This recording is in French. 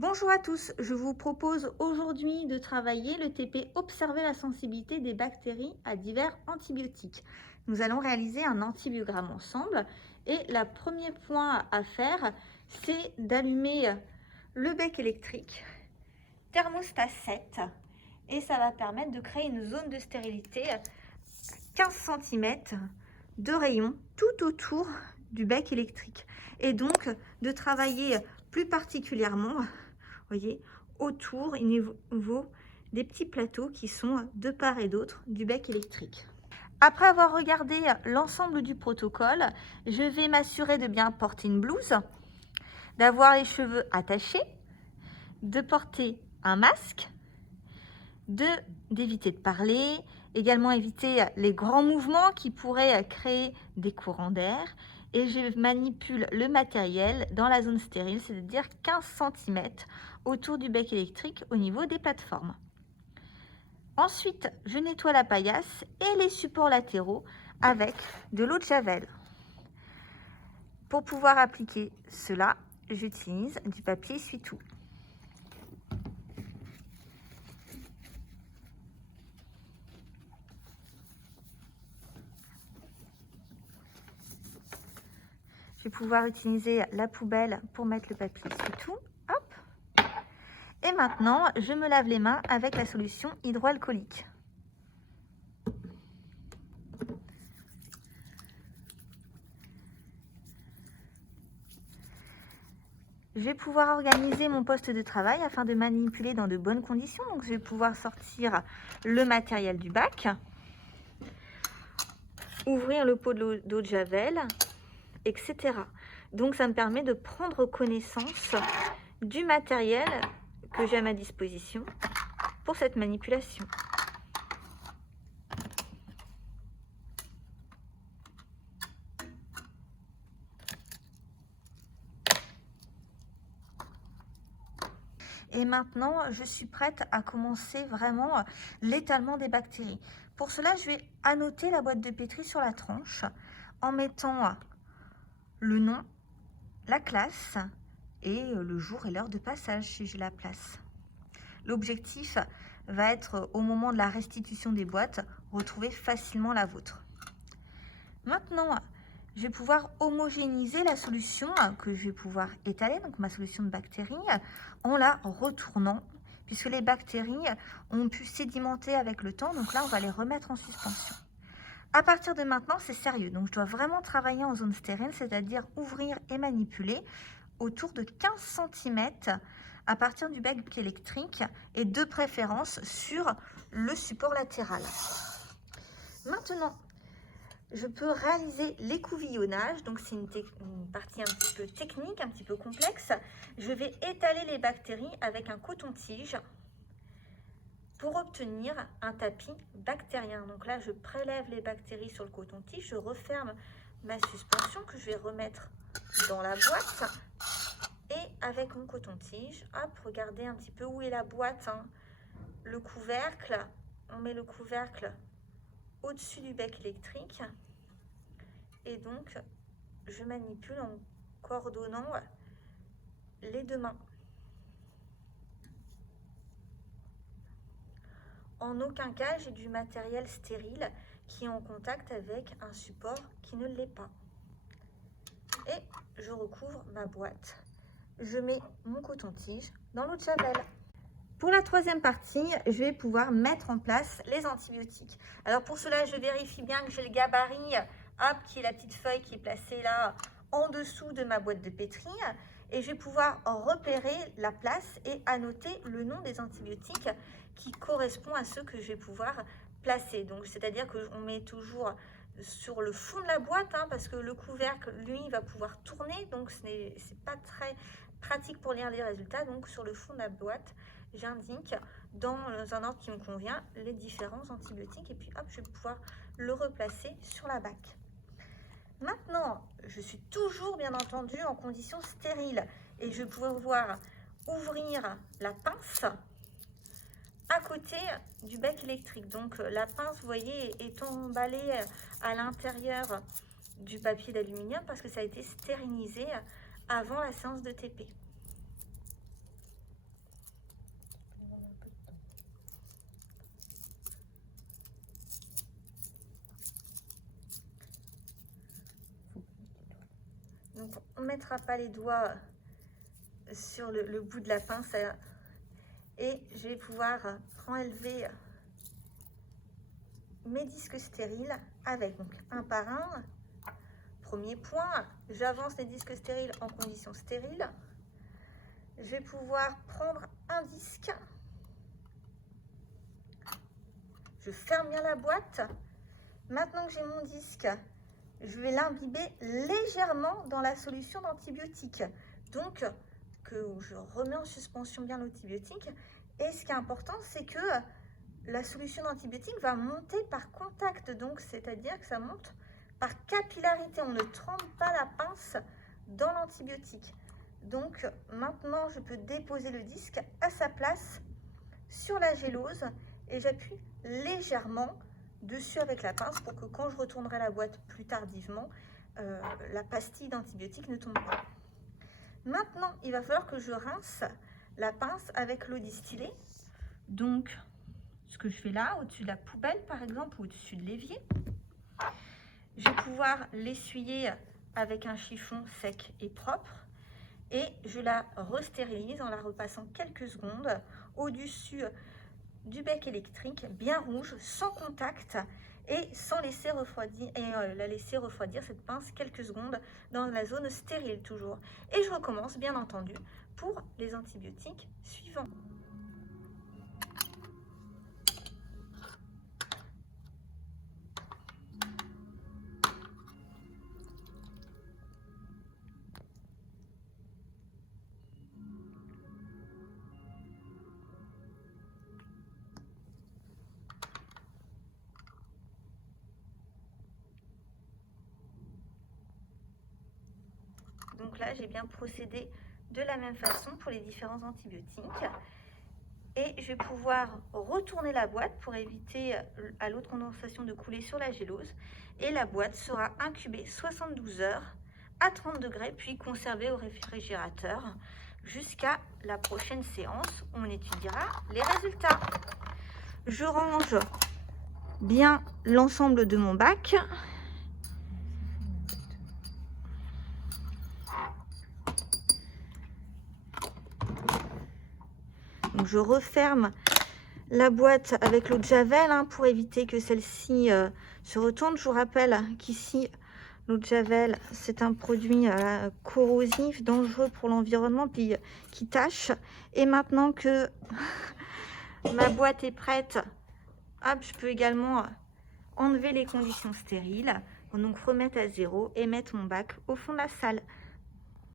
Bonjour à tous, je vous propose aujourd'hui de travailler le TP Observer la sensibilité des bactéries à divers antibiotiques. Nous allons réaliser un antibiogramme ensemble et le premier point à faire, c'est d'allumer le bec électrique, thermostat 7, et ça va permettre de créer une zone de stérilité 15 cm de rayon tout autour du bec électrique et donc de travailler plus particulièrement, voyez, autour au niveau des petits plateaux qui sont de part et d'autre du bec électrique. Après avoir regardé l'ensemble du protocole, je vais m'assurer de bien porter une blouse, d'avoir les cheveux attachés, de porter un masque, d'éviter de parler, également éviter les grands mouvements qui pourraient créer des courants d'air. Et je manipule le matériel dans la zone stérile, c'est-à-dire 15 cm autour du bec électrique au niveau des plateformes. Ensuite, je nettoie la paillasse et les supports latéraux avec de l'eau de javel. Pour pouvoir appliquer cela, j'utilise du papier essuie-tout. Je vais pouvoir utiliser la poubelle pour mettre le papier essuie-tout. Hop. Et maintenant, je me lave les mains avec la solution hydroalcoolique. Je vais pouvoir organiser mon poste de travail afin de manipuler dans de bonnes conditions. Donc, je vais pouvoir sortir le matériel du bac, ouvrir le pot d'eau de javel, etc. Donc, ça me permet de prendre connaissance du matériel que j'ai à ma disposition pour cette manipulation. Et maintenant, je suis prête à commencer vraiment l'étalement des bactéries. Pour cela, je vais annoter la boîte de pétri sur la tranche en mettant le nom, la classe et le jour et l'heure de passage si j'ai la place. L'objectif va être, au moment de la restitution des boîtes, retrouver facilement la vôtre. Maintenant, je vais pouvoir homogénéiser la solution que je vais pouvoir étaler, donc ma solution de bactéries, en la retournant, puisque les bactéries ont pu sédimenter avec le temps, donc là on va les remettre en suspension. À partir de maintenant, c'est sérieux, donc je dois vraiment travailler en zone stérile, c'est-à-dire ouvrir et manipuler autour de 15 cm à partir du bec électrique et de préférence sur le support latéral. Maintenant, je peux réaliser l'écouvillonnage, donc c'est une partie un petit peu technique, un petit peu complexe. Je vais étaler les bactéries avec un coton-tige pour obtenir un tapis bactérien. Donc là, je prélève les bactéries sur le coton-tige, je referme ma suspension que je vais remettre dans la boîte. Et avec mon coton-tige, hop, regardez un petit peu où est la boîte, hein. Le couvercle, on met le couvercle au-dessus du bec électrique. Et donc, je manipule en coordonnant les deux mains. En aucun cas, j'ai du matériel stérile qui est en contact avec un support qui ne l'est pas. Et je recouvre ma boîte. Je mets mon coton-tige dans l'eau de javel. Pour la troisième partie, je vais pouvoir mettre en place les antibiotiques. Alors pour cela, je vérifie bien que j'ai le gabarit, hop, qui est la petite feuille qui est placée là en dessous de ma boîte de pétri. Et je vais pouvoir repérer la place et annoter le nom des antibiotiques qui correspond à ceux que je vais pouvoir placer. Donc c'est-à-dire qu'on met toujours sur le fond de la boîte, hein, parce que le couvercle, lui, va pouvoir tourner. Donc ce n'est pas très pratique pour lire les résultats. Donc sur le fond de la boîte, j'indique dans un ordre qui me convient les différents antibiotiques et puis hop, je vais pouvoir le replacer sur la bac. Maintenant, je suis toujours bien entendu en conditions stériles et je vais pouvoir ouvrir la pince à côté du bec électrique. Donc la pince, vous voyez, est emballée à l'intérieur du papier d'aluminium parce que ça a été stérilisé avant la séance de TP. Donc on ne mettra pas les doigts sur le bout de la pince et je vais pouvoir enlever mes disques stériles avec donc un par un. Premier point, j'avance les disques stériles en conditions stériles. Je vais pouvoir prendre un disque. Je ferme bien la boîte. Maintenant que j'ai mon disque, je vais l'imbiber légèrement dans la solution d'antibiotique. Donc, que je remets en suspension bien l'antibiotique. Et ce qui est important, c'est que la solution d'antibiotique va monter par contact. Donc, c'est-à-dire que ça monte par capillarité. On ne trempe pas la pince dans l'antibiotique. Donc, maintenant, je peux déposer le disque à sa place sur la gélose et j'appuie légèrement dessus avec la pince pour que quand je retournerai la boîte plus tardivement, la pastille d'antibiotique ne tombe pas. Maintenant, il va falloir que je rince la pince avec l'eau distillée. Donc, ce que je fais là, au-dessus de la poubelle par exemple, ou au-dessus de l'évier, je vais pouvoir l'essuyer avec un chiffon sec et propre et je la restérilise en la repassant quelques secondes au-dessus du bec électrique, bien rouge, sans contact et sans laisser refroidir, la laisser refroidir cette pince quelques secondes dans la zone stérile toujours. Et je recommence bien entendu pour les antibiotiques suivants. Donc là, j'ai bien procédé de la même façon pour les différents antibiotiques. Et je vais pouvoir retourner la boîte pour éviter à l'eau de condensation de couler sur la gélose. Et la boîte sera incubée 72 heures à 30 degrés, puis conservée au réfrigérateur jusqu'à la prochaine séance où on étudiera les résultats. Je range bien l'ensemble de mon bac. Donc je referme la boîte avec l'eau de javel pour éviter que celle-ci se retourne. Je vous rappelle qu'ici, l'eau de javel, c'est un produit corrosif, dangereux pour l'environnement, puis qui tâche. Et maintenant que ma boîte est prête, hop, je peux également enlever les conditions stériles, donc remettre à zéro et mettre mon bac au fond de la salle.